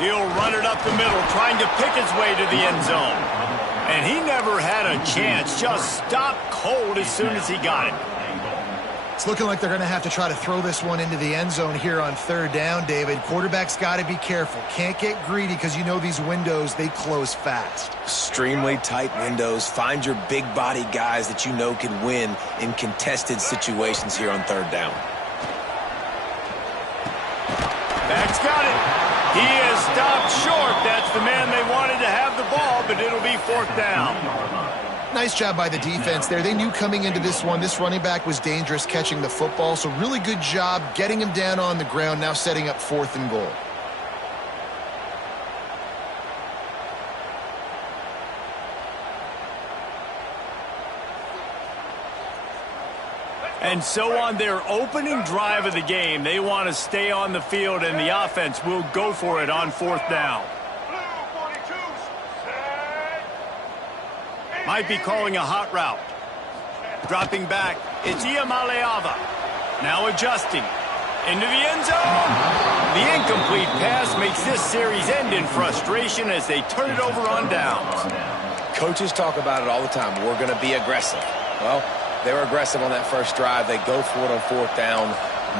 He'll run it up the middle, trying to pick his way to the end zone. And he never had a chance, just stopped cold as soon as he got it. It's looking like they're going to have to try to throw this one into the end zone here on third down, David. Quarterback's got to be careful. Can't get greedy because you know these windows, they close fast. Extremely tight windows. Find your big body guys that you know can win in contested situations here on third down. Back's got it. He is stopped short. That's the man they wanted to have the ball, but it'll be fourth down. Nice job by the defense there. They knew coming into this one, this running back was dangerous catching the football, so really good job getting him down on the ground, now setting up 4th and goal. And so on their opening drive of the game, they want to stay on the field, and the offense will go for it on 4th down. Might be calling a hot route. Dropping back, it's Iamaleava. Now adjusting. Into the end zone. The incomplete pass makes this series end in frustration as they turn it over on downs. Coaches talk about it all the time. We're going to be aggressive. Well, they were aggressive on that first drive. They go for it on 4th down.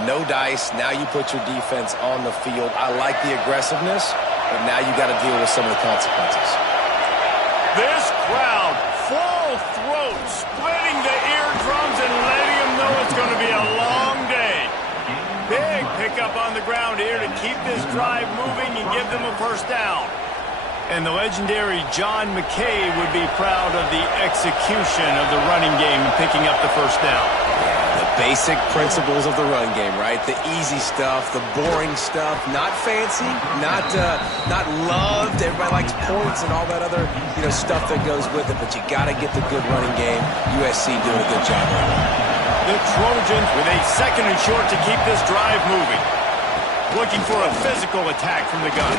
No dice. Now you put your defense on the field. I like the aggressiveness, but now you got to deal with some of the consequences. This crowd, full throat, splitting the eardrums and letting them know it's going to be a long day. Big pickup on the ground here to keep this drive moving and give them a first down. And the legendary John McKay would be proud of the execution of the running game and picking up the first down. The basic principles of the run game, right? The easy stuff, the boring stuff, not fancy, not loved. Everybody likes points and all that other stuff that goes with it, but you got to get the good running game. USC doing a good job of it. The Trojans with a 2nd and short to keep this drive moving. Looking for a physical attack from the gun.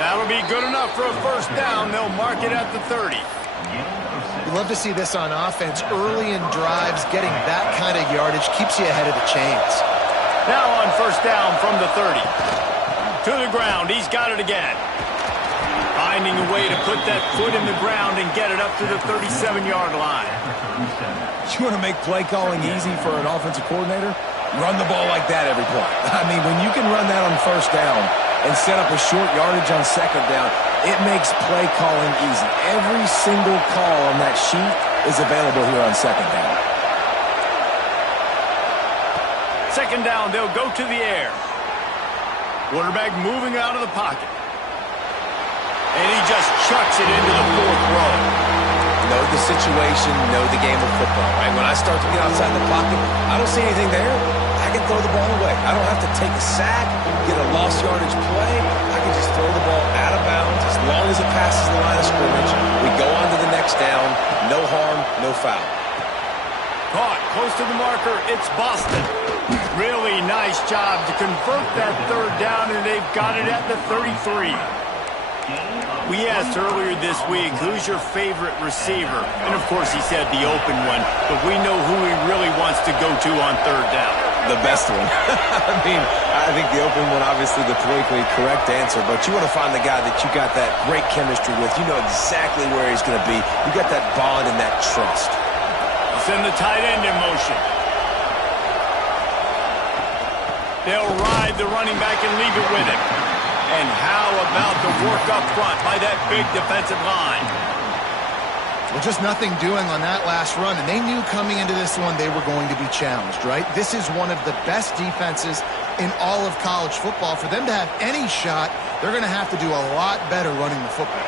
That'll be good enough for a first down. They'll mark it at the 30. You love to see this on offense. Early in drives, getting that kind of yardage keeps you ahead of the chains. Now on first down from the 30. To the ground. He's got it again. Finding a way to put that foot in the ground and get it up to the 37-yard line. You want to make play calling easy for an offensive coordinator? Run the ball like that every play. I mean, when you can run that on first down and set up a short yardage on 2nd down, it makes play calling easy. Every single call on that sheet is available here on 2nd down. 2nd down, they'll go to the air. Quarterback moving out of the pocket. And he just chucks it into the 4th row. Know the situation, know the game of football, right? When I start to get outside the pocket, I don't see anything there. I can throw the ball away. I don't have to take a sack, get a lost yardage play. I can just throw the ball out of bounds as long as it passes the line of scrimmage. We go on to the next down. No harm, no foul. Caught close to the marker. It's Boston. Really nice job to convert that 3rd down, and they've got it at the 33. We asked earlier this week, who's your favorite receiver? And, of course, he said the open one, but we know who he really wants to go to on 3rd down. The best one. I think the open one, obviously the politically correct answer, but you want to find the guy that you got that great chemistry with. You know exactly where he's going to be. You got that bond and that trust. Send the tight end in motion. They'll ride the running back and leave it with him. And how about the work up front by that big defensive line? Well, just nothing doing on that last run, and they knew coming into this one they were going to be challenged, right? This is one of the best defenses in all of college football. For them to have any shot, they're going to have to do a lot better running the football.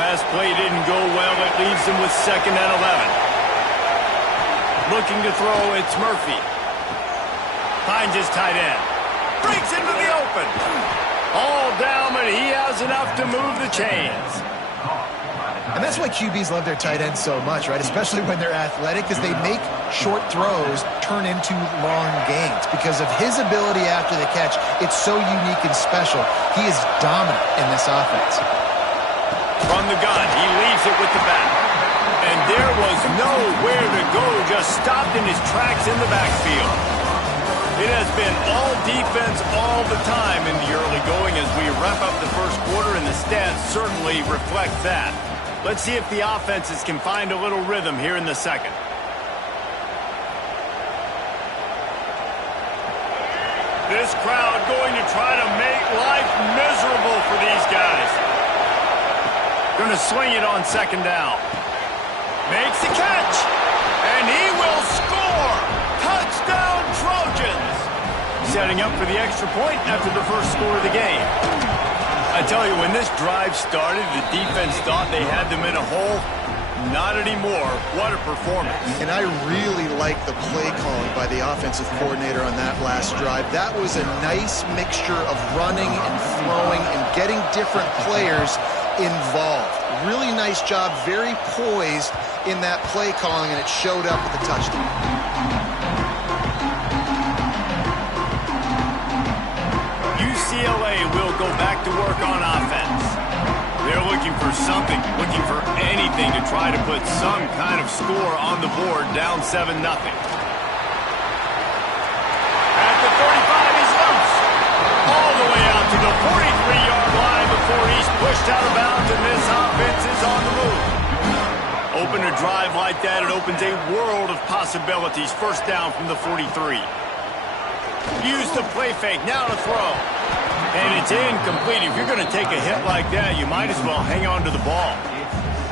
Last play didn't go well. It leaves them with 2nd and 11. Looking to throw, it's Murphy. Finds his tight end. Breaks into the open. All down, but he has enough to move the chains. And that's why QBs love their tight ends so much, right? Especially when they're athletic, because they make short throws turn into long gains. Because of his ability after the catch, it's so unique and special. He is dominant in this offense. From the gun, he leaves it with the back. And there was nowhere to go, just stopped in his tracks in the backfield. It has been all defense all the time in the early going as we wrap up the first quarter, and the stats certainly reflect that. Let's see if the offenses can find a little rhythm here in the second. This crowd going to try to make life miserable for these guys. Going to swing it on second down. Makes the catch, and he will score! Touchdown, Trojans! Setting up for the extra point after the first score of the game. I tell you, when this drive started, the defense thought they had them in a hole. Not anymore. What a performance. And I really like the play calling by the offensive coordinator on that last drive. That was a nice mixture of running and throwing and getting different players involved. Really nice job, very poised in that play calling, and it showed up with the touchdown. UCLA will go back to work on offense. They're looking for something, looking for anything to try to put some kind of score on the board, down 7-0. At the 35, he's loose. All the way out to the 43-yard line before he's pushed out of bounds, and this offense is on the move. Open a drive like that, it opens a world of possibilities. First down from the 43. Use the play fake, now to throw. And it's incomplete. If you're going to take a hit like that, you might as well hang on to the ball.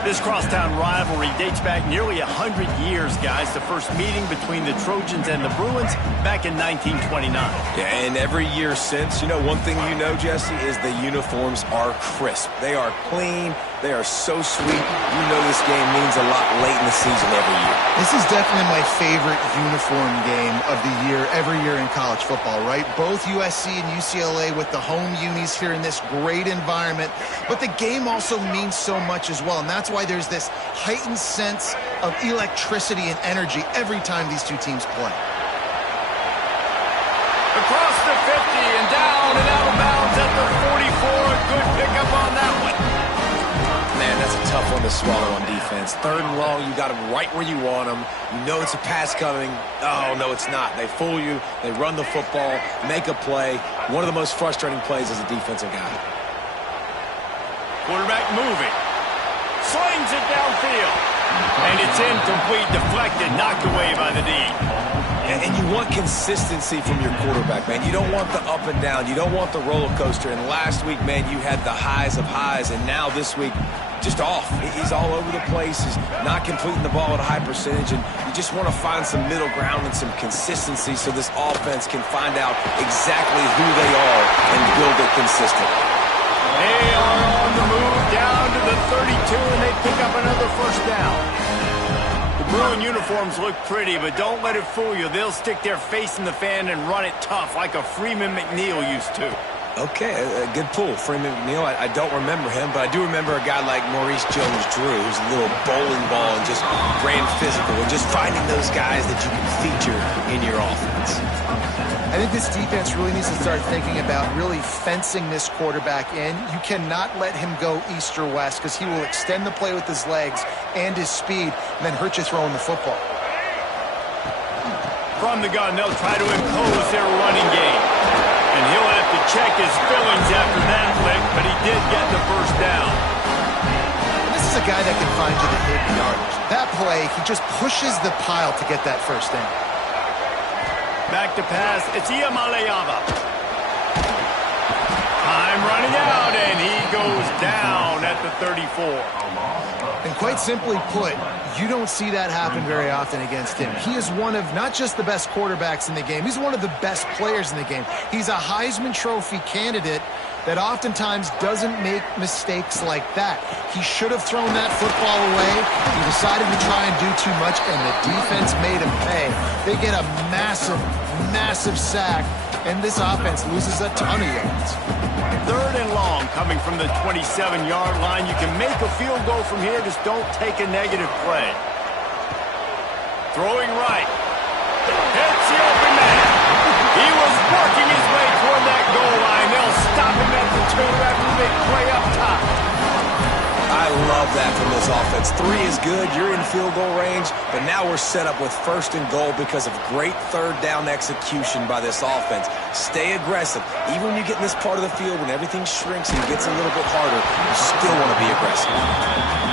This crosstown rivalry dates back nearly 100 years, guys. The first meeting between the Trojans and the Bruins back in 1929. Yeah, and every year since, you know, one thing you know, Jesse, is the uniforms are crisp. They are clean. They are so sweet. You know this game means a lot late in the season every year. This is definitely my favorite uniform game of the year, every year in college football, right? Both USC and UCLA with the home unis here in this great environment. But the game also means so much as well, and that's why there's this heightened sense of electricity and energy every time these two teams play. Across the 50 and down and out of bounds at the 44. A good pickup on that one. Man, that's a tough one to swallow on defense. Third and long, you got them right where you want them. You know it's a pass coming. Oh, no, it's not. They fool you. They run the football, make a play. One of the most frustrating plays as a defensive guy. Quarterback moving. Slings it downfield. And it's incomplete, deflected, knocked away by the D. And you want consistency from your quarterback, man. You don't want the up and down. You don't want the roller coaster. And last week, man, you had the highs of highs. And now this week, just off. He's all over the place. He's not completing the ball at a high percentage. And you just want to find some middle ground and some consistency so this offense can find out exactly who they are and build it consistently. They are on the move down to the 32, and they pick up another first down. The Bruin uniforms look pretty, but don't let it fool you. They'll stick their face in the fan and run it tough like a Freeman McNeil used to. Okay, a good pull. Freeman McNeil, I don't remember him, but I do remember a guy like Maurice Jones-Drew, who's a little bowling ball and just ran physical, and just finding those guys that you can feature in your offense. I think this defense really needs to start thinking about really fencing this quarterback in. You cannot let him go east or west because he will extend the play with his legs and his speed and then hurt you throwing the football. From the gun, they'll try to impose their running game. And he'll have to check his fillings after that lick, but he did get the first down. This is a guy that can find you the hidden yardage. That play, he just pushes the pile to get that first down. Back to pass, it's Iamaleava. Time running out, and he goes down at the 34. And quite simply put, you don't see that happen very often against him. He is one of not just the best quarterbacks in the game, he's one of the best players in the game. He's a Heisman Trophy candidate that oftentimes doesn't make mistakes like that. He should have thrown that football away. He decided to try and do too much, and the defense made him pay. They get a massive, massive sack, and this offense loses a ton of yards. Third and long coming from the 27-yard line. You can make a field goal from here, just don't take a negative play. Throwing right. Hits the open man. He was working his way toward that goal line. They'll stop him at the 2 after the big play up top. I I love that from this offense. 3 is good. You're in field goal range, but now we're set up with 1st and goal because of great 3rd down execution by this offense. Stay aggressive. Even when you get in this part of the field, when everything shrinks and gets a little bit harder, you still want to be aggressive.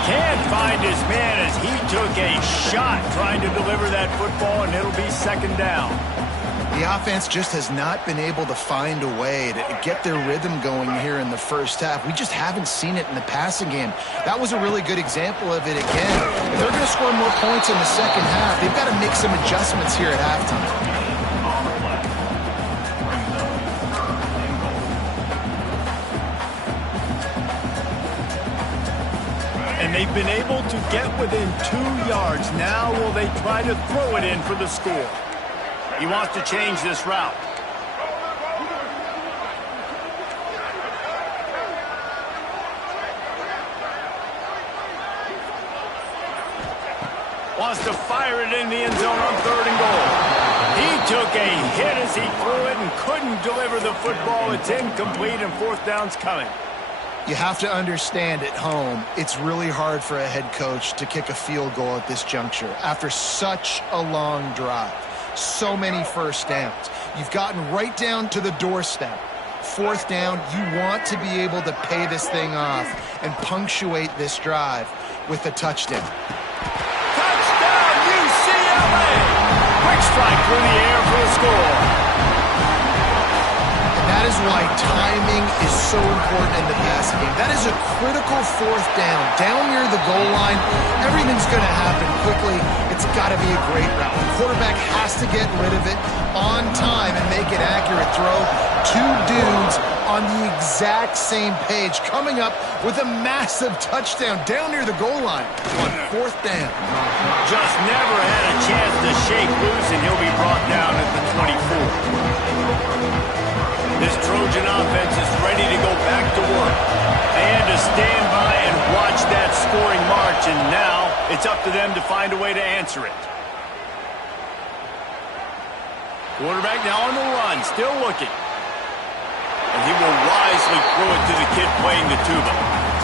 Can't find his man as he took a shot trying to deliver that football, and it'll be 2nd down. The offense just has not been able to find a way to get their rhythm going here in the first half. We just haven't seen it in the passing game. That was a really good example of it again. If they're going to score more points in the second half, they've got to make some adjustments here at halftime. And they've been able to get within 2 yards. Now will they try to throw it in for the score? He wants to change this route. Wants to fire it in the end zone on 3rd and goal. He took a hit as he threw it and couldn't deliver the football. It's incomplete and 4th down's coming. You have to understand at home, it's really hard for a head coach to kick a field goal at this juncture after such a long drive. So many 1st downs. You've gotten right down to the doorstep. 4th down, you want to be able to pay this thing off and punctuate this drive with a touchdown. Touchdown, UCLA! Quick strike through the air for the score. And that is why timing is so important in the passing game. That is a critical 4th down. Down near the goal line, everything's going to happen quickly. It's got to be a great route. The quarterback has to get rid of it on time and make an accurate throw. 2 dudes on the exact same page coming up with a massive touchdown down near the goal line on 4th down. Just never had a chance to shake loose, and he'll be brought down at the 24. This Trojan offense is ready to go back to work. They had to stand by and watch that scoring march, and now it's up to them to find a way to answer it. Quarterback now on the run, still looking. And he will wisely throw it to the kid playing the tuba.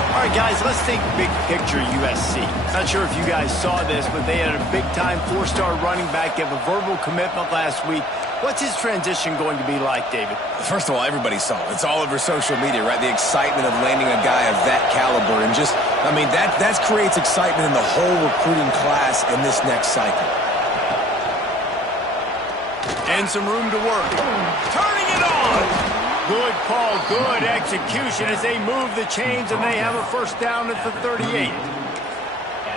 All right, guys, let's think big picture USC. Not sure if you guys saw this, but they had a big-time 4-star running back give a verbal commitment last week. What's his transition going to be like, David? First of all, everybody saw it. It's all over social media, right? The excitement of landing a guy of that caliber. And just, I mean, that creates excitement in the whole recruiting class in this next cycle. And some room to work. Turning it on! Good call, good execution as they move the chains, and they have a 1st down at the 38.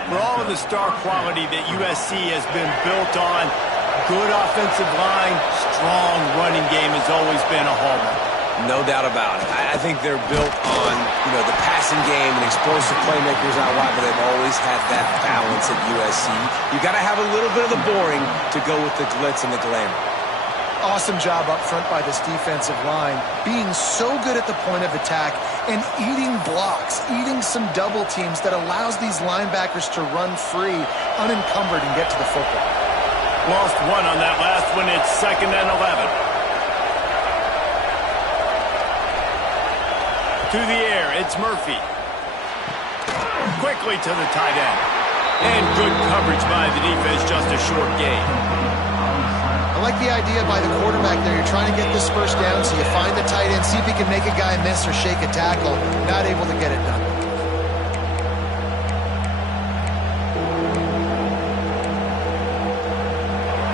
For all of the star quality that USC has been built on, good offensive line, strong running game has always been a hallmark. No doubt about it. I think they're built on, the passing game and explosive playmakers out wide, but they've always had that balance at USC. You got to have a little bit of the boring to go with the glitz and the glamour. Awesome job up front by this defensive line, being so good at the point of attack and eating blocks, eating some double teams that allows these linebackers to run free, unencumbered, and get to the football. Lost 1 on that last one. It's 2nd and 11. To the air, it's Murphy. Quickly to the tight end. And good coverage by the defense, just a short gain. I like the idea by the quarterback there. You're trying to get this 1st down, so you find the tight end, see if he can make a guy miss or shake a tackle. Not able to get it done.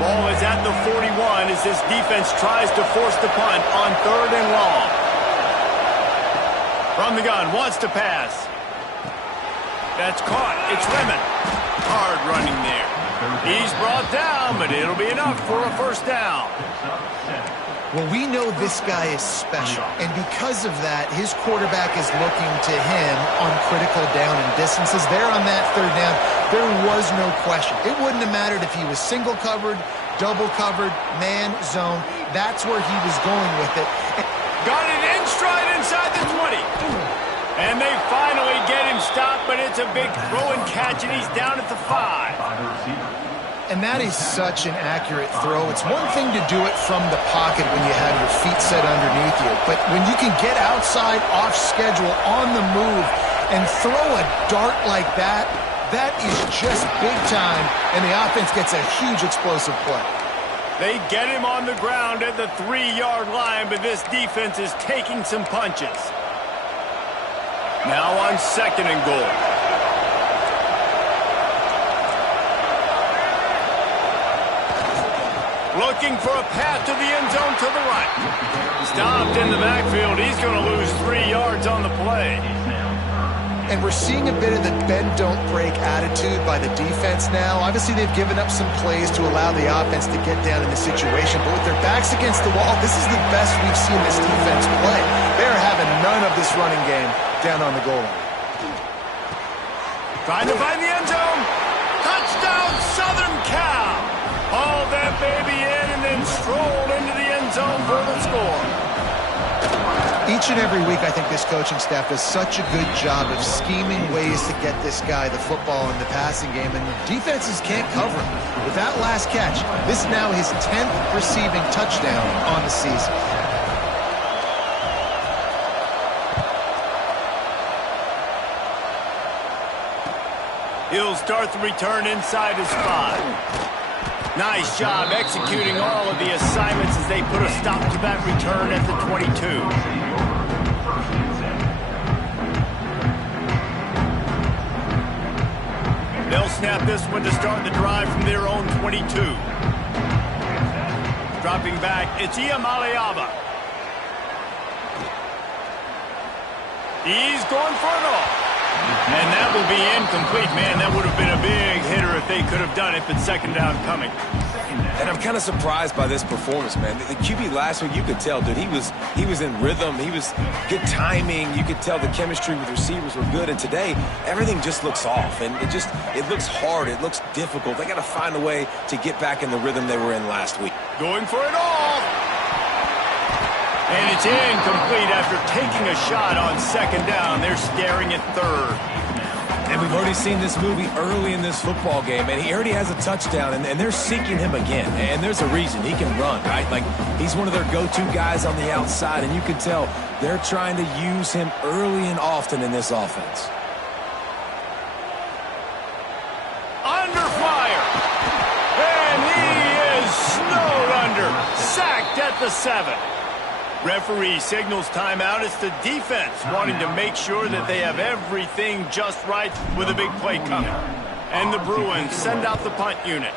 Ball is at the 41 as this defense tries to force the punt on 3rd and long. From the gun, wants to pass. That's caught. It's Lemon. Hard running there. He's brought down, but it'll be enough for a 1st down. Well, we know this guy is special, and because of that, his quarterback is looking to him on critical down and distances. There on that 3rd down, there was no question. It wouldn't have mattered if he was single covered, double covered, man, zone. That's where he was going with it. Got it in stride inside the 20. And they finally get him stopped, but it's a big throw and catch, and he's down at the 5. And that is such an accurate throw. It's one thing to do it from the pocket when you have your feet set underneath you, but when you can get outside, off schedule, on the move, and throw a dart like that, that is just big time, and the offense gets a huge explosive play. They get him on the ground at the 3-yard line, but this defense is taking some punches. Now on 2nd and goal. Looking for a path to the end zone to the right. Stopped in the backfield. He's going to lose 3 yards on the play. And we're seeing a bit of the bend-don't-break attitude by the defense now. Obviously, they've given up some plays to allow the offense to get down in the situation. But with their backs against the wall, this is the best we've seen this defense play. They're having none of this running game down on the goal line. Trying to find the end zone. Touchdown, Southern Cal. Hauled that baby in and then strolled into the end zone for the score. Each and every week, I think this coaching staff does such a good job of scheming ways to get this guy the football in the passing game, and defenses can't cover him. With that last catch, this is now his 10th receiving touchdown on the season. He'll start the return inside his 5. Nice job executing all of the assignments as they put a stop to that return at the 22. They'll snap this one to start the drive from their own 22. Dropping back, it's Iamaleava. He's going for it all. And that will be incomplete. Man, that would have been a big hitter if they could have done it, but second down coming. And I'm kind of surprised by this performance, man. The QB last week, you could tell, dude, he was in rhythm. He was good timing. You could tell the chemistry with receivers were good. And today, everything just looks off. And it looks hard. It looks difficult. They got to find a way to get back in the rhythm they were in last week. Going for it all. And it's incomplete after taking a shot on second down. They're staring at third. And we've already seen this movie early in this football game, and he already has a touchdown, and they're seeking him again. And there's a reason. He can run, right? Like, he's one of their go-to guys on the outside, and you can tell they're trying to use him early and often in this offense. Under fire. And he is snowed under. Sacked at the 7. Referee signals timeout. It's the defense wanting to make sure that they have everything just right with a big play coming. And the Bruins send out the punt unit.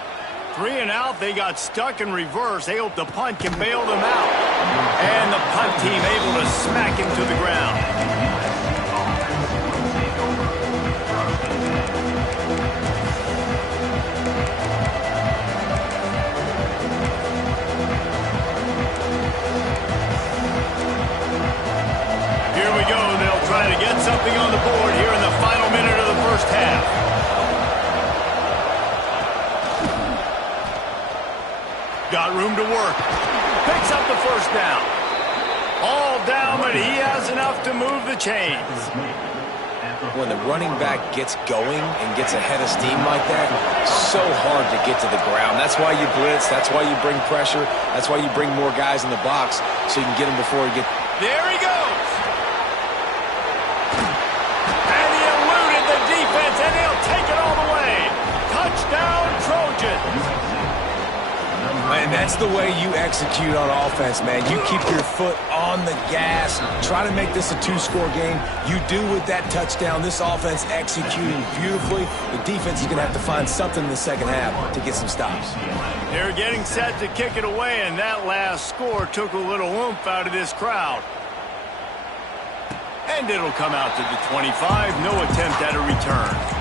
3 and out, they got stuck in reverse. They hope the punt can bail them out. And the punt team able to smack him to the ground. Try to get something on the board here in the final minute of the first half. Got room to work. Picks up the first down. All down, but he has enough to move the chains. When the running back gets going and gets ahead of steam like that, so hard to get to the ground. That's why you blitz. That's why you bring pressure. That's why you bring more guys in the box so you can get him before he gets... There he goes. And he'll take it all the way. Touchdown, Trojans. And that's the way you execute on offense, man. You keep your foot on the gas. Try to make this a 2-score game. You do with that touchdown. This offense executing beautifully. The defense is going to have to find something in the second half to get some stops. They're getting set to kick it away, and that last score took a little oomph out of this crowd. And it'll come out to the 25. No attempt at a return.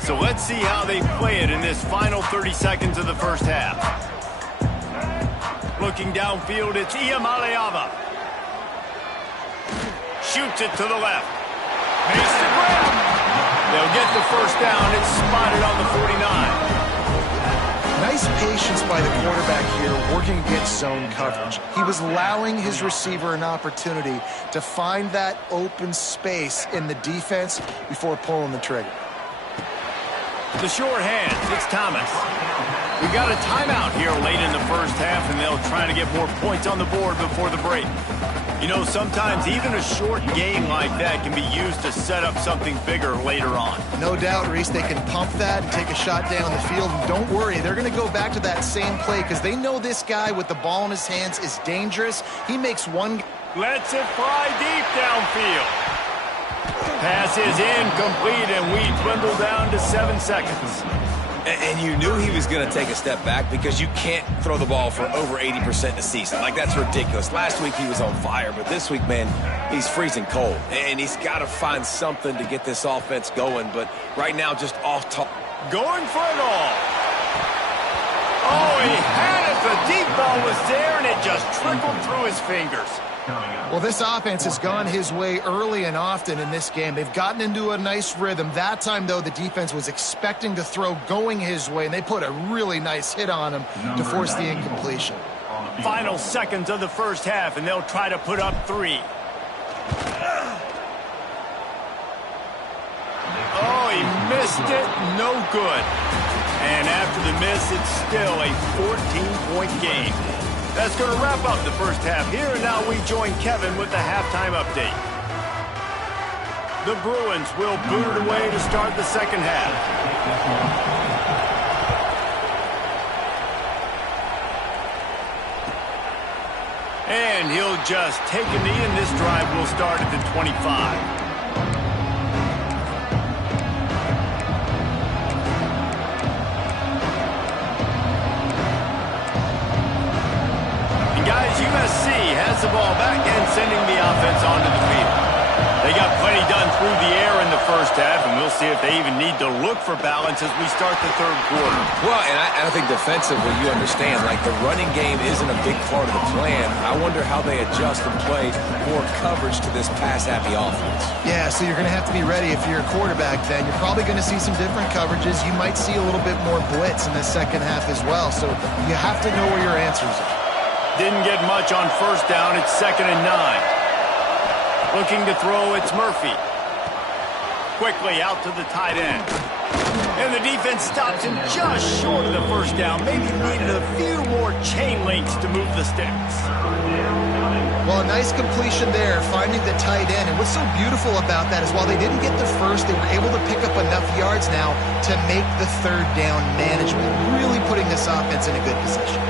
So let's see how they play it in this final 30 seconds of the first half. Looking downfield, it's Iamaleava. Shoots it to the left. Makes the grab. They'll get the first down. It's spotted on the 49. Nice patience by the quarterback here, working against zone coverage. He was allowing his receiver an opportunity to find that open space in the defense before pulling the trigger. The short hands, it's Thomas. We got a timeout here late in the first half, and they'll try to get more points on the board before the break. You know, sometimes even a short game like that can be used to set up something bigger later on. No doubt, Reese, they can pump that and take a shot down the field. And don't worry, they're going to go back to that same play because they know this guy with the ball in his hands is dangerous. He makes one... Lets it fly deep downfield. Pass is incomplete, and we dwindle down to 7 seconds. And you knew he was going to take a step back because you can't throw the ball for over 80% a season. Like, that's ridiculous. Last week he was on fire, but this week, man, he's freezing cold. And he's got to find something to get this offense going. But right now, just off top. Going for it all. Oh, he had it. The deep ball was there, and it just trickled through his fingers. Well, this offense has gone his way early and often in this game. They've gotten into a nice rhythm. That time, though, the defense was expecting to throw going his way, and they put a really nice hit on him to force the incompletion. Final seconds of the first half, and they'll try to put up 3. Oh, he missed it. No good. And after the miss, it's still a 14-point game. That's going to wrap up the first half here, and now we join Kevin with the halftime update. The Bruins will boot it away to start the second half. And he'll just take a knee, and this drive will start at the 25. USC has the ball back and sending the offense onto the field. They got plenty done through the air in the first half, and we'll see if they even need to look for balance as we start the third quarter. Well, and I think defensively, you understand, like the running game isn't a big part of the plan. I wonder how they adjust and play more coverage to this pass-happy offense. Yeah, so you're going to have to be ready if you're a quarterback then. You're probably going to see some different coverages. You might see a little bit more blitz in the second half as well, so you have to know where your answers are. Didn't get much on first down. It's 2nd and 9. Looking to throw, it's Murphy. Quickly out to the tight end. And the defense stops him just short of the first down. Maybe needed a few more chain links to move the sticks. Well, a nice completion there, finding the tight end. And what's so beautiful about that is while they didn't get the first, they were able to pick up enough yards now to make the third down management. Really putting this offense in a good position.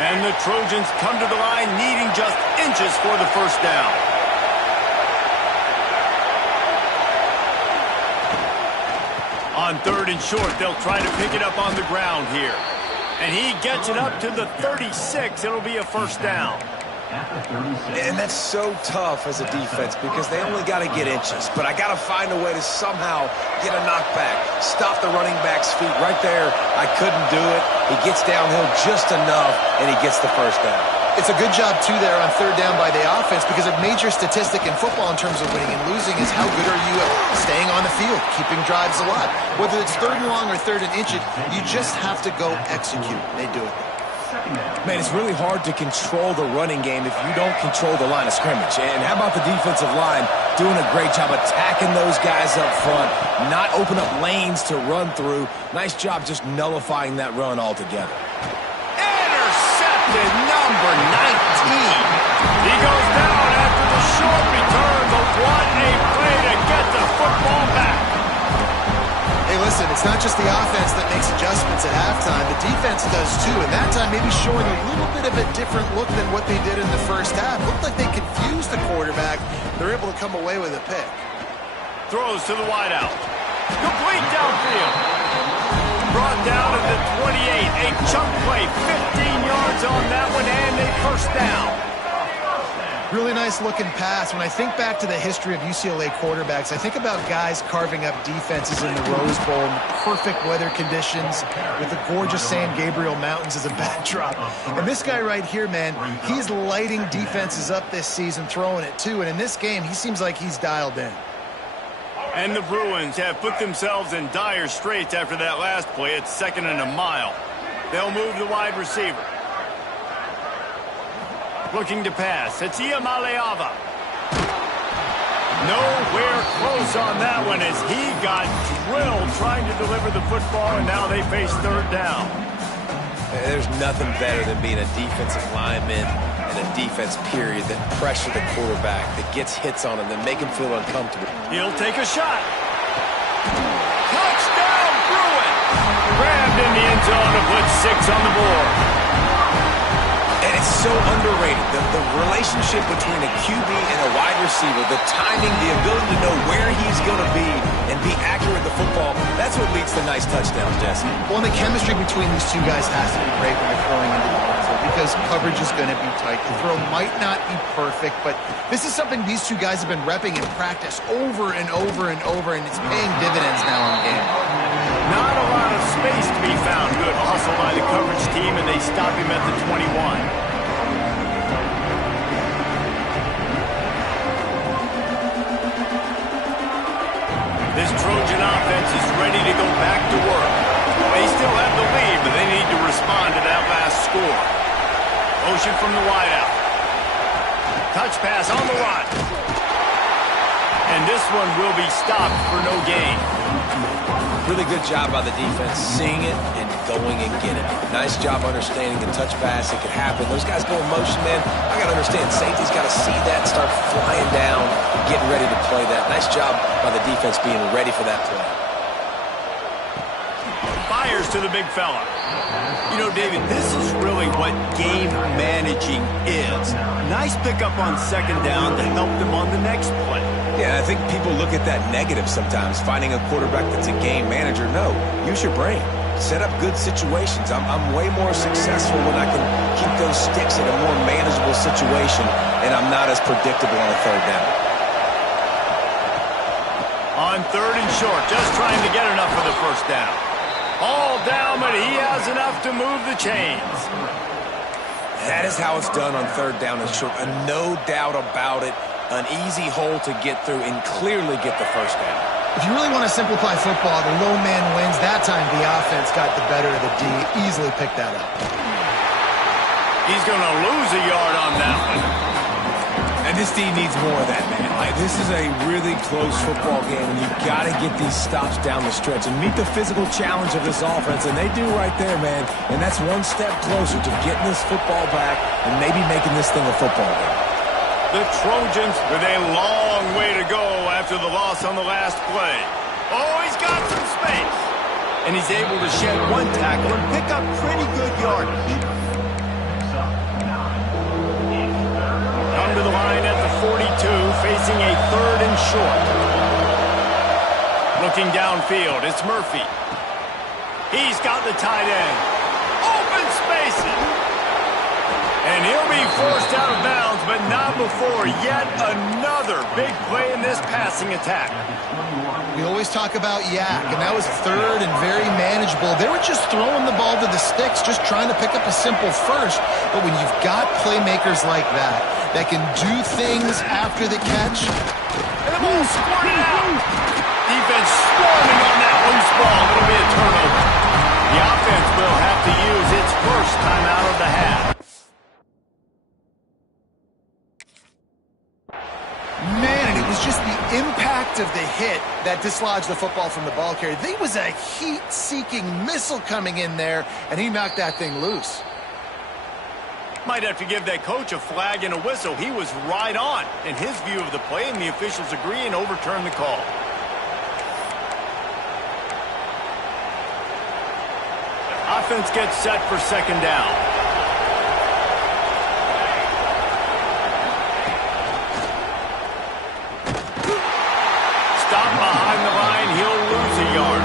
And the Trojans come to the line needing just inches for the first down. On 3rd and short, they'll try to pick it up on the ground here. And he gets it up to the 36. It'll be a first down. And that's so tough as a defense because they only got to get inches. But I got to find a way to somehow get a knockback, stop the running back's feet right there. I couldn't do it. He gets downhill just enough, and he gets the first down. It's a good job, too, there on third down by the offense because a major statistic in football in terms of winning and losing is how good are you at staying on the field, keeping drives alive. Whether it's 3rd and long or 3rd and inches, you just have to go execute. They do it. Man, it's really hard to control the running game if you don't control the line of scrimmage. And how about the defensive line doing a great job attacking those guys up front, not open up lanes to run through. Nice job just nullifying that run altogether. Intercepted, number 19. He goes down after the short return, but what a play to get the football back. Hey, listen, it's not just the offense that makes adjustments at halftime. The defense does, too, and that time maybe showing a little bit of a different look than what they did in the first half. Looked like they confused the quarterback. They're able to come away with a pick. Throws to the wideout. Complete downfield. Brought down to the 28. A chunk play, 15 yards on that one, and a first down. Really nice looking pass. When I think back to the history of UCLA quarterbacks, I think about guys carving up defenses in the Rose Bowl in perfect weather conditions with the gorgeous San Gabriel Mountains as a backdrop. And this guy right here, man, he's lighting defenses up this season, throwing it too. And in this game, he seems like he's dialed in. And the Bruins have put themselves in dire straits after that last play. It's 2nd and a mile. They'll move the wide receiver. Looking to pass. It's Iamaleava. Nowhere close on that one as he got drilled trying to deliver the football, and now they face third down. There's nothing better than being a defensive lineman and a defense period that pressure the quarterback, that gets hits on him, that make him feel uncomfortable. He'll take a shot. Touchdown, Bruin! Grabbed in the end zone to put 6 on the board. And it's so underrated. The relationship between a QB and a wide receiver, the timing, the ability to know where he's going to be and be accurate with the football, that's what leads to nice touchdowns, Jesse. Well, and the chemistry between these two guys has to be great when they're throwing into the end zone because coverage is going to be tight. The throw might not be perfect, but this is something these two guys have been repping in practice over and over and over, and it's paying dividends now in the game. Not a lot of space to be found. Good hustle by the coverage team, and they stop him at the 21. This Trojan offense is ready to go back to work. They still have the lead, but they need to respond to that last score. Motion from the wideout. Touch pass on the run. And this one will be stopped for no gain. Really good job by the defense, seeing it and going and getting it. Nice job understanding the touch pass. It could happen. Those guys go in motion, man. I got to understand, safety's got to see that, start flying down, getting ready to play that. Nice job by the defense being ready for that play. Fires to the big fella. You know, David, this is really what game managing is. Nice pickup on second down to help them on the next play. Yeah, I think people look at that negative sometimes, finding a quarterback that's a game manager. No, use your brain. Set up good situations. I'm way more successful when I can keep those sticks in a more manageable situation, and I'm not as predictable on a third down. On third and short, just trying to get enough for the first down. All down, but he has enough to move the chains. That is how it's done on third down and short. No doubt about it. An easy hole to get through and clearly get the first down. If you really want to simplify football, the low man wins. That time the offense got the better of the D. Easily picked that up. He's going to lose a yard on that one. And this team needs more of that, man. Like, this is a really close football game, and you've got to get these stops down the stretch and meet the physical challenge of this offense, and they do right there, man. And that's one step closer to getting this football back and maybe making this thing a football game. The Trojans with a long way to go after the loss on the last play. Oh, he's got some space. And he's able to shed one tackle and pick up pretty good yardage. Come to the line at the 42, facing a third and short. Looking downfield, it's Murphy. He's got the tight end. Open spaces. And he'll be forced out of bounds, but not before yet another big play in this passing attack. We always talk about yak, and that was third and very manageable. They were just throwing the ball to the sticks, just trying to pick up a simple first. But when you've got playmakers like that can do things after the catch. And the ball squirted out. Defense swarming on that loose ball. It'll be a turnover. The offense will have to use its first time out of the half. Man, and it was just the impact of the hit that dislodged the football from the ball carrier. There was a heat-seeking missile coming in there, and he knocked that thing loose. Might have to give that coach a flag and a whistle. He was right on in his view of the play, and the officials agree and overturn the call. Offense gets set for second down. Stop behind the line. He'll lose a yard.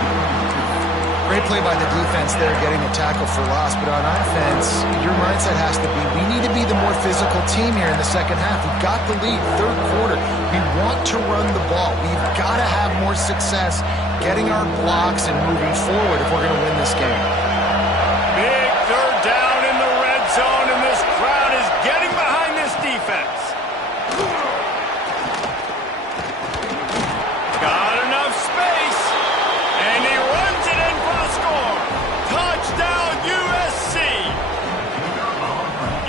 Great play by the defense there, getting a tackle for loss. But on offense, your mindset has to be, we need to be the more physical team here in the second half. We've got the lead, third quarter. We want to run the ball. We've got to have more success getting our blocks and moving forward if we're going to win this game. Big third down in the red zone, and this crowd is getting behind this defense. Got enough space, and he runs it in for the score. Touchdown, USC.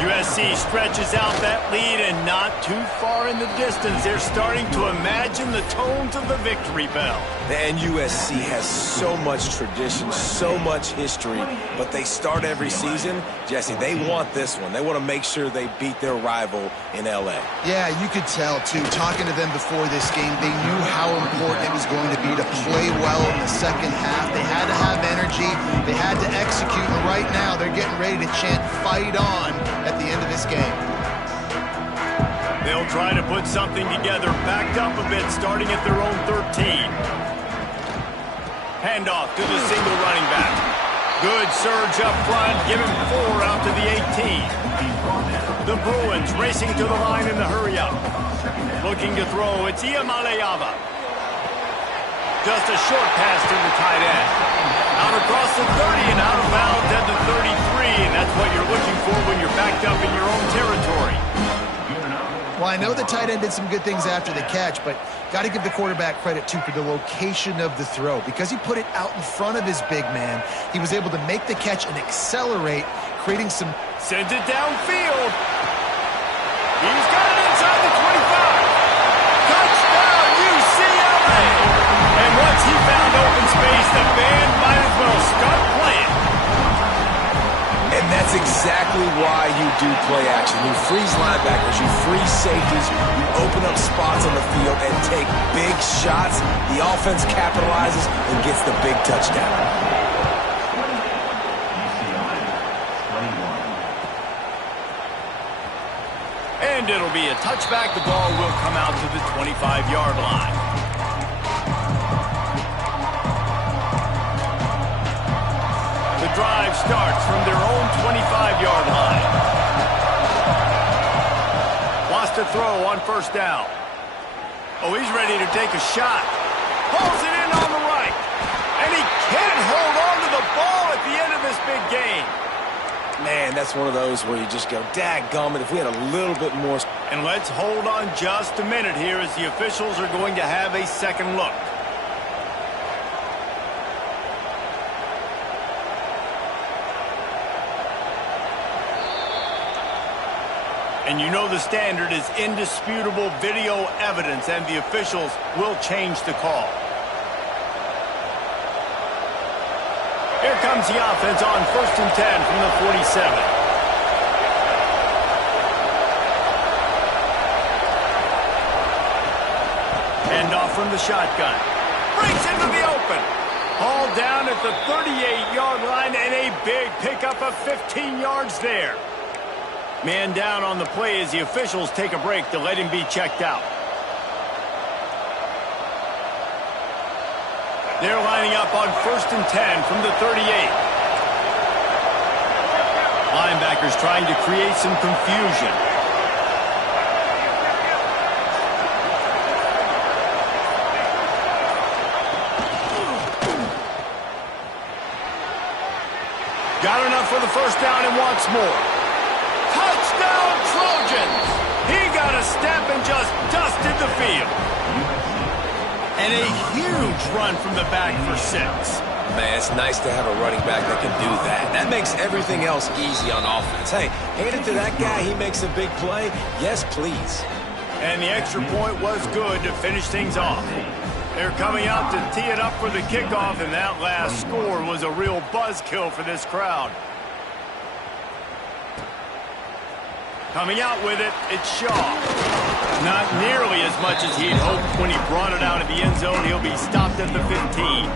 USC stretches out that lead and not too far in the distance. They're starting to imagine the tones of the victory bell. And USC has so much tradition, so much history, but they start every season. Jesse, they want this one. They want to make sure they beat their rival in L.A. Yeah, you could tell, too. Talking to them before this game, they knew how important it was going to be to play well in the second half. They had to have energy. They had to execute. And right now, they're getting ready to chant "Fight on" at the end of this game. They'll try to put something together, backed up a bit, starting at their own 13. Handoff to the single running back. Good surge up front. Give him 4 out to the 18. The Bruins racing to the line in the hurry-up. Looking to throw. It's Iamaleava. Just a short pass to the tight end. Out across the 30 and out of bounds at the 33. And that's what you're looking for when you're backed up in your own territory. Well, I know the tight end did some good things after the catch, but got to give the quarterback credit, too, for the location of the throw. Because he put it out in front of his big man, he was able to make the catch and accelerate, creating some... Sends it downfield. He's got it inside the 25. Touchdown, UCLA! And once he found open space, the band might as well start playing. And that's exactly why you do play action. You freeze linebackers, you freeze safeties, you open up spots on the field and take big shots. The offense capitalizes and gets the big touchdown. And it'll be a touchback. The ball will come out to the 25-yard line. The drive starts from their own 25-yard line. Wants to throw on first down. Oh, he's ready to take a shot. Pulls it in on the right. And he can't hold on to the ball at the end of this big game. Man, that's one of those where you just go, dadgummit, if we had a little bit more. And let's hold on just a minute here as the officials are going to have a second look. And you know the standard is indisputable video evidence, and the officials will change the call. Here comes the offense on 1st and 10 from the 47. Handoff from the shotgun. Breaks into the open. All down at the 38-yard line, and a big pickup of 15 yards there. Man down on the play as the officials take a break to let him be checked out. They're lining up on 1st and 10 from the 38. Linebackers trying to create some confusion. Got enough for the first down and wants more. Touchdown, Trojans! He got a step and just dusted the field. And a huge run from the back for 6. Man, it's nice to have a running back that can do that. That makes everything else easy on offense. Hey, hand it to that guy. He makes a big play. Yes, please. And the extra point was good to finish things off. They're coming out to tee it up for the kickoff, and that last score was a real buzzkill for this crowd. Coming out with it, it's Shaw. Not nearly as much as he'd hoped when he brought it out of the end zone. He'll be stopped at the 15.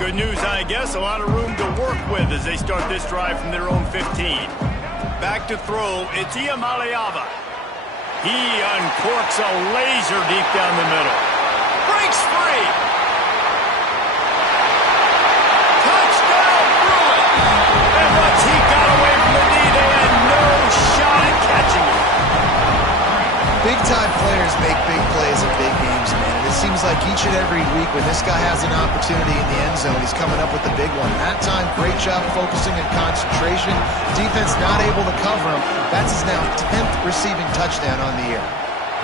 Good news, I guess. A lot of room to work with as they start this drive from their own 15. Back to throw, it's Iamaleava. He uncorks a laser deep down the middle. Breaks free. And once he got away from the knee, they had no shot at catching him. Big-time players make big plays in big games, man. And it seems like each and every week when this guy has an opportunity in the end zone, he's coming up with the big one. That time, great job focusing and concentration. Defense not able to cover him. That's his now 10th receiving touchdown on the year.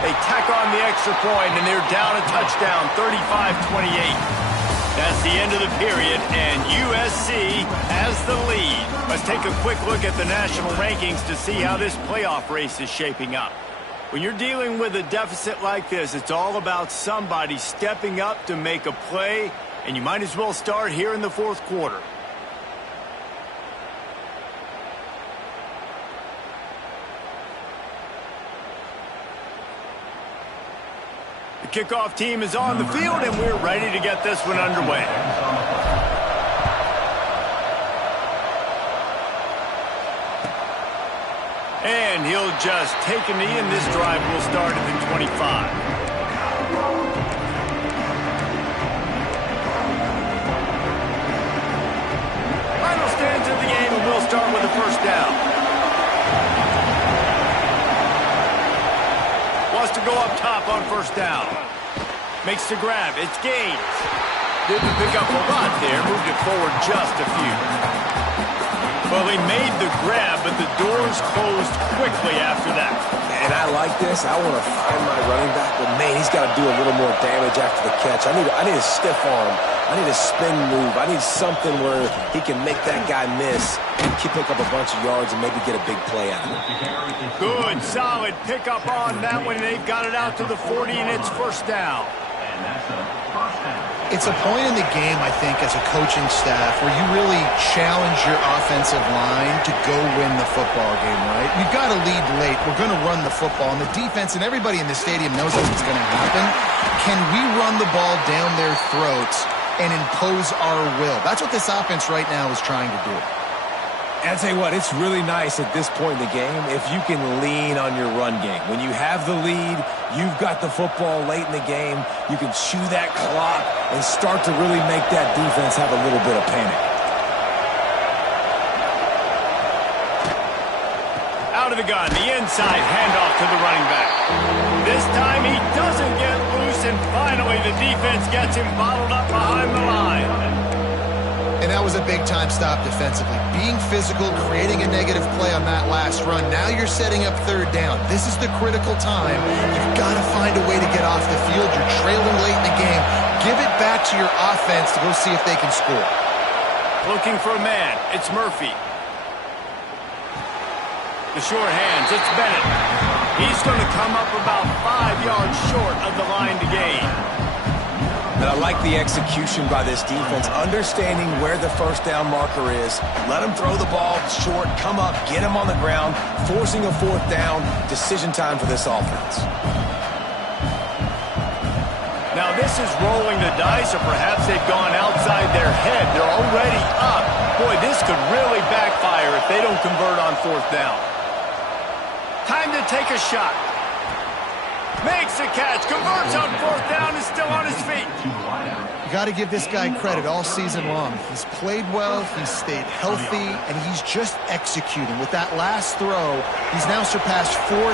They tack on the extra point, and they're down a touchdown, 35-28. That's the end of the period, and USC has the lead. Let's take a quick look at the national rankings to see how this playoff race is shaping up. When you're dealing with a deficit like this, it's all about somebody stepping up to make a play, and you might as well start here in the fourth quarter. The kickoff team is on the field, and we're ready to get this one underway. And he'll just take a knee, and this drive will start at the 25. Final stands of the game, and we'll start with a first down. Wants to go up top on first down. Makes the grab. It's Gaines. Didn't pick up a lot there. Moved it forward just a few. Well, he made the grab, but the doors closed quickly after that. And I like this. I want to find my running back, but man, he's got to do a little more damage after the catch. I need a stiff arm. I need a spin move. I need something where he can make that guy miss and pick up a bunch of yards and maybe get a big play out of it. Good, solid pickup on that one. They've got it out to the 40, and it's first down. It's a point in the game, I think, as a coaching staff where you really challenge your offensive line to go win the football game, right? We've got to lead late. We're going to run the football. And the defense and everybody in the stadium knows that it's going to happen. Can we run the ball down their throats and impose our will? That's what this offense right now is trying to do. And I'll tell you what, it's really nice at this point in the game if you can lean on your run game. When you have the lead, you've got the football late in the game, you can chew that clock and start to really make that defense have a little bit of panic. Out of the gun, the inside handoff to the running back. This time he doesn't get loose, and finally the defense gets him bottled up behind the line. And that was a big-time stop defensively. Being physical, creating a negative play on that last run. Now you're setting up third down. This is the critical time. You've got to find a way to get off the field. You're trailing late in the game. Give it back to your offense to go see if they can score. Looking for a man. It's Murphy. The short hands. It's Bennett. He's going to come up about 5 yards short of the line to gain. And I like the execution by this defense, understanding where the first down marker is. Let him throw the ball short, come up, get him on the ground, forcing a fourth down. Decision time for this offense. Now this is rolling the dice, or perhaps they've gone outside their head. They're already up. Boy, this could really backfire if they don't convert on fourth down. Time to take a shot. Makes a catch, converts on fourth down, is still on his feet. You got to give this guy credit all season long. He's played well, he's stayed healthy, and he's just executing. With that last throw, he's now surpassed 4,000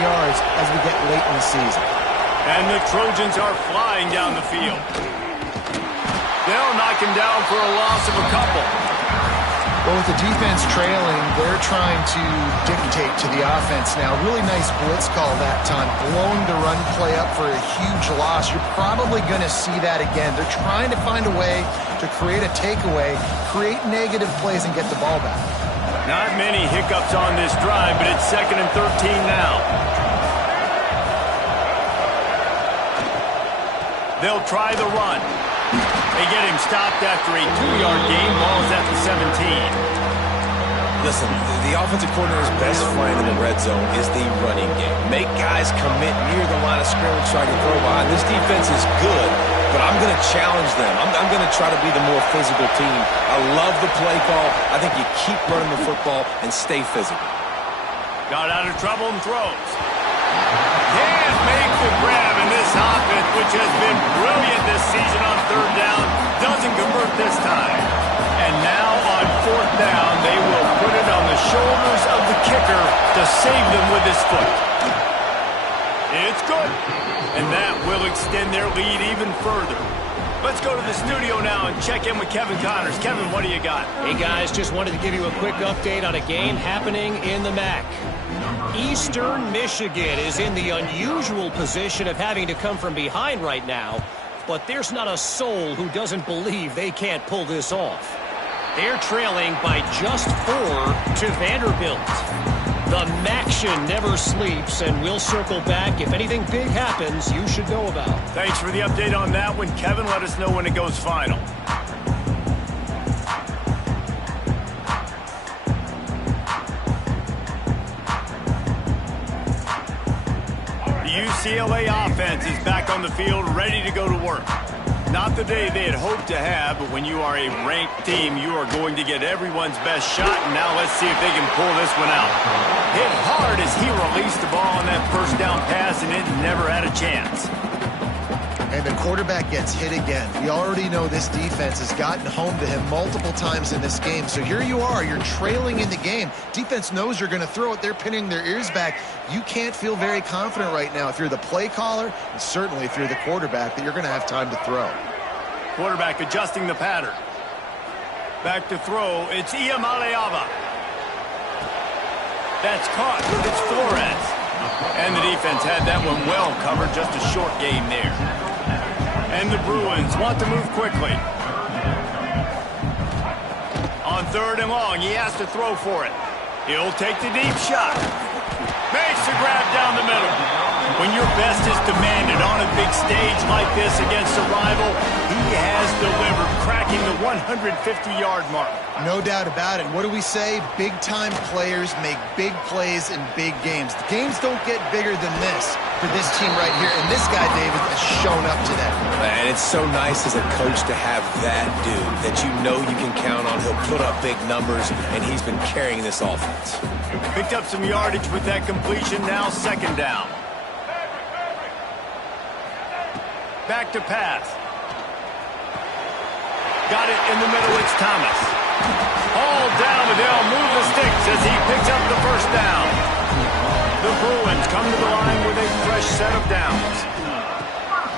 yards as we get late in the season. And the Trojans are flying down the field. They'll knock him down for a loss of a couple. Well, with the defense trailing, they're trying to dictate to the offense now. Really nice blitz call that time, blowing the run play up for a huge loss. You're probably going to see that again. They're trying to find a way to create a takeaway, create negative plays, and get the ball back. Not many hiccups on this drive, but it's 2nd and 13 now. They'll try the run. They get him stopped after a 2-yard gain. Ball's at the 17. Listen, the offensive coordinator's best friend in the red zone is the running game. Make guys commit near the line of scrimmage so I can throw behind. This defense is good, but I'm going to challenge them. I'm going to try to be the more physical team. I love the play call. I think you keep running the football and stay physical. Got out of trouble and throws. Can't make the grab, in this offense, which has been brilliant this season on third down, doesn't convert this time. And now on fourth down, they will put it on the shoulders of the kicker to save them with his foot. It's good. And that will extend their lead even further. Let's go to the studio now and check in with Kevin Connors. Kevin, what do you got? Hey, guys, just wanted to give you a quick update on a game happening in the MAC. Eastern Michigan is in the unusual position of having to come from behind right now but there's not a soul who doesn't believe they can't pull this off. They're trailing by just 4 to Vanderbilt. The Maction never sleeps, and we'll circle back. If anything big happens, you should know about. Thanks for the update on that one, Kevin. Let us know when it goes final. The UCLA offense is back on the field, ready to go to work. Not the day they had hoped to have, but when you are a ranked team, you are going to get everyone's best shot, and now let's see if they can pull this one out. Hit hard as he released the ball on that first down pass, and it never had a chance. And the quarterback gets hit again. We already know this defense has gotten home to him multiple times in this game. So here you are, you're trailing in the game. Defense knows you're going to throw it. They're pinning their ears back. You can't feel very confident right now if you're the play caller, and certainly if you're the quarterback, that you're going to have time to throw. Quarterback adjusting the pattern. Back to throw. It's Iamaleava. That's caught. It's Flores. And the defense had that one well covered. Just a short game there. And the Bruins want to move quickly. On 3rd and long, he has to throw for it. He'll take the deep shot. Makes the grab down the middle. When your best is demanded on a big stage like this against a rival, he has delivered, cracking the 150-yard mark. No doubt about it. What do we say? Big-time players make big plays in big games. The games don't get bigger than this for this team right here, and this guy, David, has shown up to that. And it's so nice as a coach to have that dude that you know you can count on. He'll put up big numbers, and he's been carrying this offense. Picked up some yardage with that completion. Now 2nd down. Back to pass. Got it in the middle. It's Thomas. All down, but they'll move the sticks as he picks up the 1st down. The Bruins come to the line with a fresh set of downs.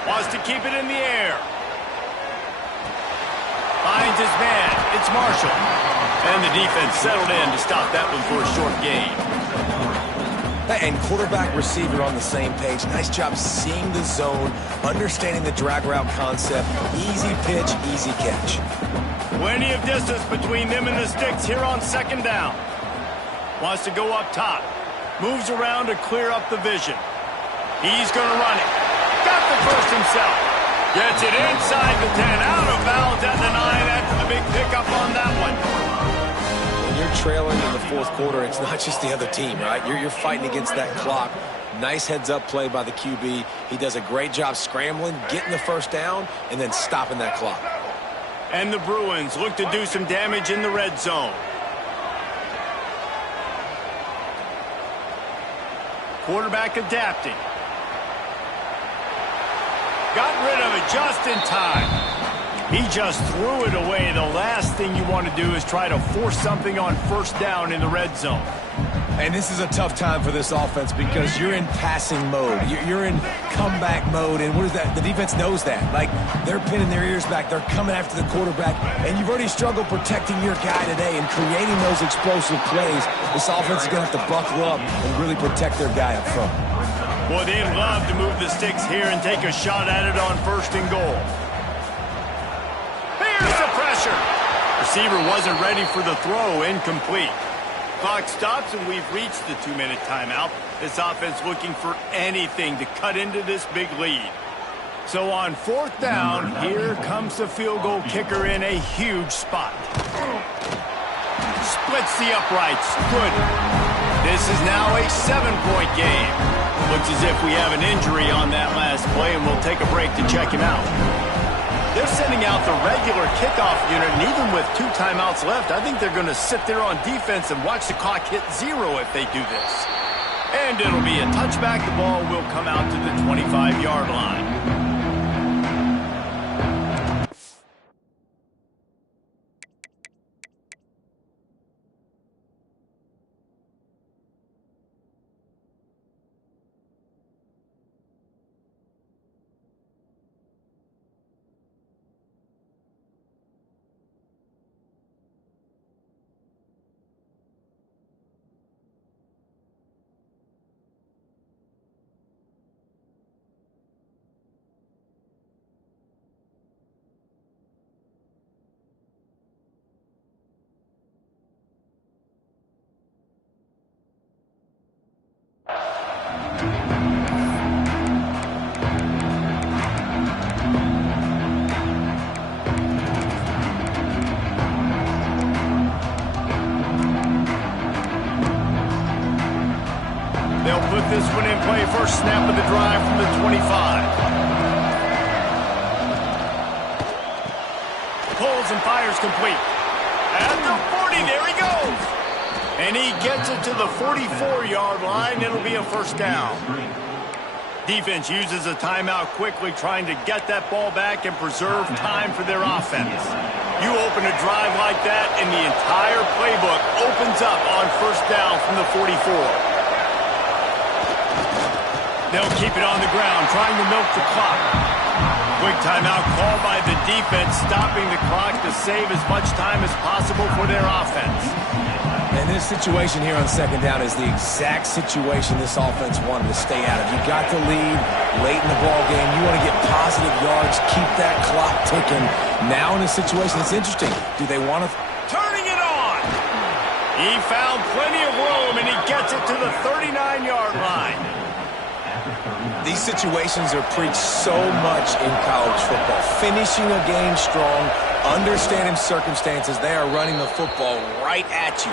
Wants to keep it in the air. Finds his man. It's Marshall. And the defense settled in to stop that one for a short gain. And quarterback receiver on the same page. Nice job seeing the zone, understanding the drag route concept. Easy pitch, easy catch. Plenty of distance between them and the sticks here on 2nd down. Wants to go up top. Moves around to clear up the vision. He's going to run it. Got the first himself. Gets it inside the 10. Out of bounds at the 9 after the big pickup on that one. When you're trailing in the 4th quarter, it's not just the other team, right? You're fighting against that clock. Nice heads-up play by the QB. He does a great job scrambling, getting the 1st down, and then stopping that clock. And the Bruins look to do some damage in the red zone. Quarterback adapting. Got rid of it just in time. He just threw it away. The last thing you want to do is try to force something on 1st down in the red zone. And this is a tough time for this offense because you're in passing mode. You're in comeback mode, and what is that? The defense knows that. Like, they're pinning their ears back. They're coming after the quarterback, and you've already struggled protecting your guy today and creating those explosive plays. This offense is going to have to buckle up and really protect their guy up front. Well, they'd love to move the sticks here and take a shot at it on 1st and goal. There's the pressure. Receiver wasn't ready for the throw. Incomplete. Clock stops, and we've reached the 2-minute timeout. This offense looking for anything to cut into this big lead. So on 4th down, here comes the field goal kicker in a huge spot. Splits the uprights. Good. This is now a 7-point game. Looks as if we have an injury on that last play, and we'll take a break to check him out. They're sending out the regular kickoff unit, and even with 2 timeouts left, I think they're going to sit there on defense and watch the clock hit 0 if they do this. And it'll be a touchback. The ball will come out to the 25-yard line. They'll put this one in play. First snap of the drive from the 25. Pulls and fires complete. At the 40, there he goes. And he gets it to the 44-yard line. It'll be a first down. Defense uses a timeout quickly, trying to get that ball back and preserve time for their offense. You open a drive like that, and the entire playbook opens up on first down from the 44. They'll keep it on the ground, trying to milk the clock. Quick timeout called by the defense, stopping the clock to save as much time as possible for their offense. And this situation here on second down is the exact situation this offense wanted to stay out of. You got the lead late in the ball game. You want to get positive yards, keep that clock ticking. Now in a situation that's interesting, do they want to... Turning it on! He found plenty of room, and he gets it to the 39-yard line. These situations are preached so much in college football. Finishing a game strong, understanding circumstances, they are running the football right at you.